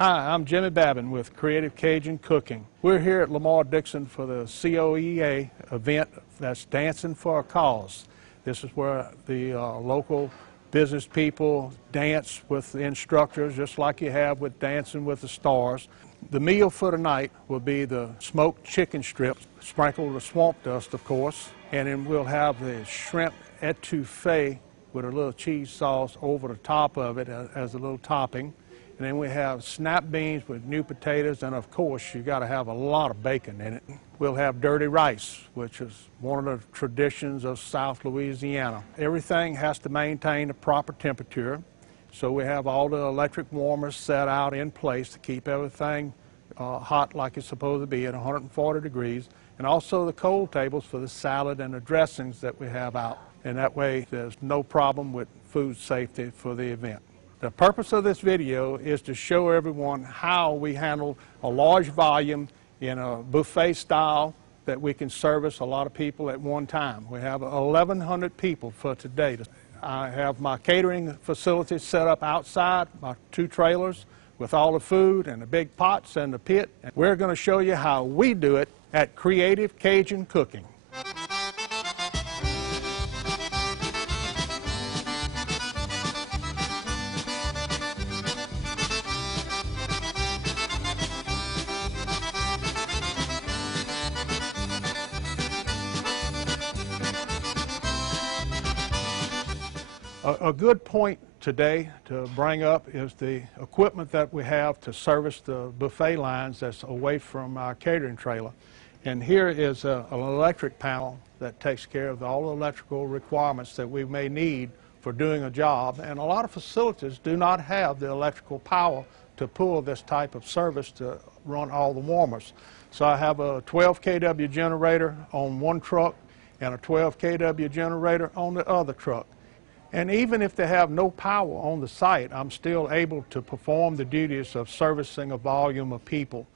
Hi, I'm Jimmy Babin with Creative Cajun Cooking. We're here at Lamar Dixon for the COEA event that's Dancing for a Cause. This is where the local business people dance with the instructors, just like you have with Dancing with the Stars. The meal for tonight will be the smoked chicken strips, sprinkled with swamp dust, of course, and then we'll have the shrimp etouffee with a little cheese sauce over the top of it as a little topping. And then we have snap beans with new potatoes, and of course you got to have a lot of bacon in it. We'll have dirty rice, which is one of the traditions of South Louisiana. Everything has to maintain the proper temperature, so we have all the electric warmers set out in place to keep everything hot like it's supposed to be at 140 degrees, and also the cold tables for the salad and the dressings that we have out. And that way there's no problem with food safety for the event. The purpose of this video is to show everyone how we handle a large volume in a buffet style that we can service a lot of people at one time. We have 1,100 people for today. I have my catering facility set up outside, my 2 trailers with all the food and the big pots and the pit. And we're going to show you how we do it at Creative Cajun Cooking. A good point today to bring up is the equipment that we have to service the buffet lines that's away from our catering trailer. And here is an electric panel that takes care of all the electrical requirements that we may need for doing a job. And a lot of facilities do not have the electrical power to pull this type of service to run all the warmers. So I have a 12 kW generator on one truck and a 12 kW generator on the other truck. And even if they have no power on the site, I'm still able to perform the duties of servicing a volume of people.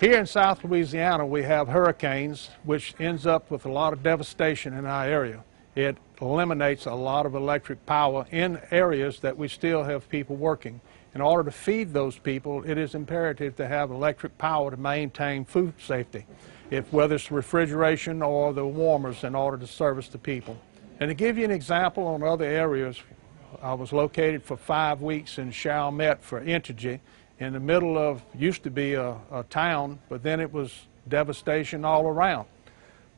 Here in South Louisiana, we have hurricanes, which ends up with a lot of devastation in our area. It eliminates a lot of electric power in areas that we still have people working. In order to feed those people, it is imperative to have electric power to maintain food safety, whether it's refrigeration or the warmers in order to service the people. And to give you an example on other areas, I was located for 5 weeks in Chalmette for Entergy in the middle of, used to be a town, but then it was devastation all around.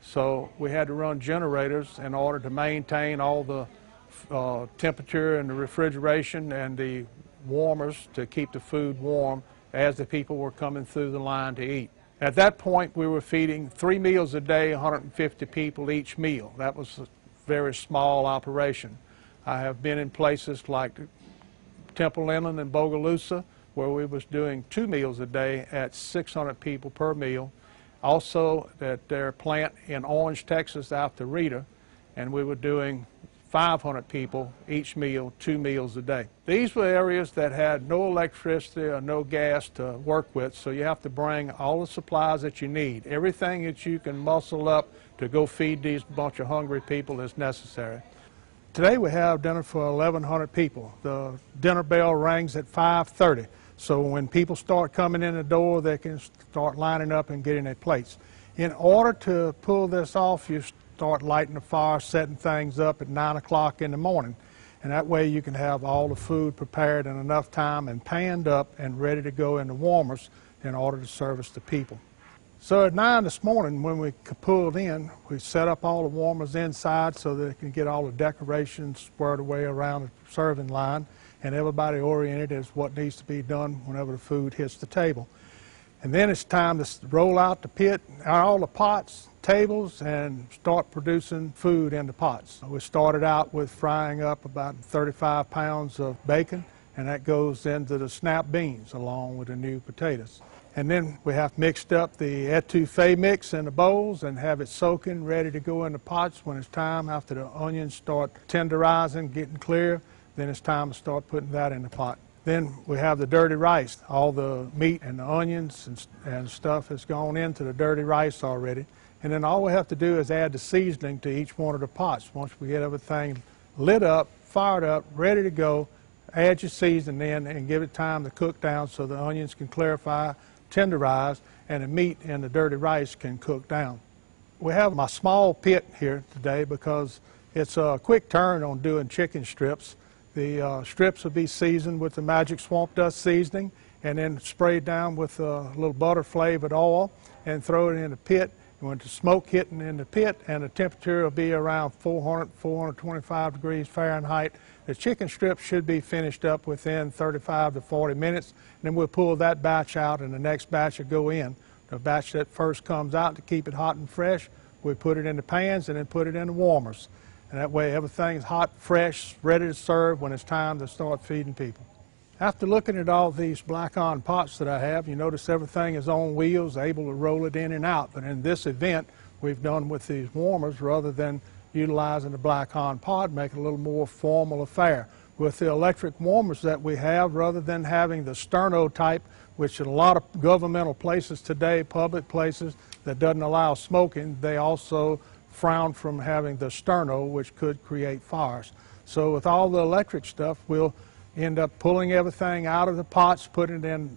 So we had to run generators in order to maintain all the temperature and the refrigeration and the warmers to keep the food warm as the people were coming through the line to eat. At that point, we were feeding 3 meals a day, 150 people each meal. That was very small operation. I have been in places like Temple Inland and Bogalusa where we was doing 2 meals a day at 600 people per meal. Also at their plant in Orange, Texas out to Rita, and we were doing 500 people each meal, 2 meals a day. These were areas that had no electricity or no gas to work with, so you have to bring all the supplies that you need. Everything that you can muscle up to go feed these bunch of hungry people is necessary. Today we have dinner for 1,100 people. The dinner bell rings at 5:30, so when people start coming in the door, they can start lining up and getting their plates. In order to pull this off, you start lighting the fire, setting things up at 9 o'clock in the morning, and that way you can have all the food prepared in enough time and panned up and ready to go in the warmers in order to service the people. So at 9 this morning, when we pulled in, we set up all the warmers inside so that they can get all the decorations squared away around the serving line and everybody oriented as what needs to be done whenever the food hits the table. And then it's time to roll out the pit, all the pots, tables, and start producing food in the pots. We started out with frying up about 35 pounds of bacon, and that goes into the snap beans along with the new potatoes. And then we have mixed up the etouffee mix in the bowls and have it soaking, ready to go in the pots when it's time. After the onions start tenderizing, getting clear, then it's time to start putting that in the pot. Then we have the dirty rice. All the meat and the onions and stuff has gone into the dirty rice already. And then all we have to do is add the seasoning to each one of the pots. Once we get everything lit up, fired up, ready to go, add your seasoning in and give it time to cook down so the onions can clarify, tenderize, and the meat and the dirty rice can cook down. We have my small pit here today because it's a quick turn on doing chicken strips. The strips will be seasoned with the magic swamp dust seasoning and then sprayed down with a little butter flavored oil and throw it in the pit. And when the smoke hitting in the pit and the temperature will be around 400, 425 degrees Fahrenheit, the chicken strips should be finished up within 35 to 40 minutes. And then we'll pull that batch out and the next batch will go in. The batch that first comes out, to keep it hot and fresh, we put it in the pans and then put it in the warmers. And that way everything's hot, fresh, ready to serve when it's time to start feeding people. After looking at all these black-on pots that I have, you notice everything is on wheels, able to roll it in and out. But in this event, we've done with these warmers, rather than utilizing the black-on pot, make it a little more formal affair. With the electric warmers that we have, rather than having the sterno type, which in a lot of governmental places today, public places that doesn't allow smoking, they also frown from having the sterno, which could create fires. So with all the electric stuff, we'll end up pulling everything out of the pots, putting it in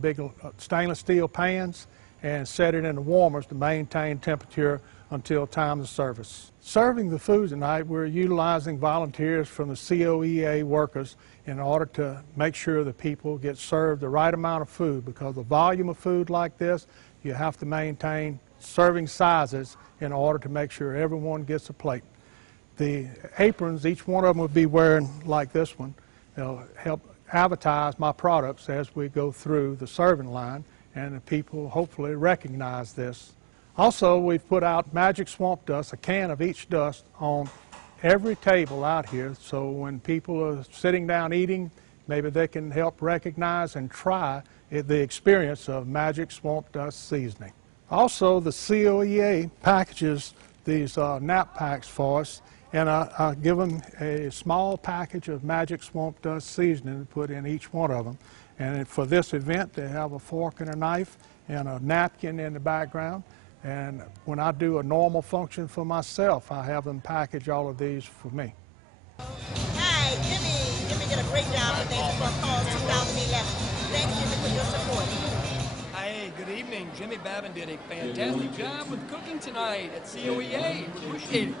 big stainless steel pans, and set it in the warmers to maintain temperature until time of service. Serving the food tonight, we're utilizing volunteers from the COEA workers in order to make sure that people get served the right amount of food, because the volume of food like this, you have to maintain serving sizes in order to make sure everyone gets a plate. The aprons, each one of them will be wearing like this one. They'll help advertise my products as we go through the serving line, and the people hopefully recognize this. Also, we've put out magic swamp dust, a can of each dust, on every table out here, so when people are sitting down eating, maybe they can help recognize and try the experience of magic swamp dust seasoning. Also, the COEA packages these nap packs for us, and I give them a small package of magic swamp dust seasoning to put in each one of them. And for this event, they have a fork and a knife and a napkin in the background. And when I do a normal function for myself, I have them package all of these for me. Hi, Jimmy did a great job with things for Cause 2011. Thanks, Jimmy, for your support. Hey, good evening. Jimmy Babin did a fantastic job with cooking tonight at COEA. We appreciate it.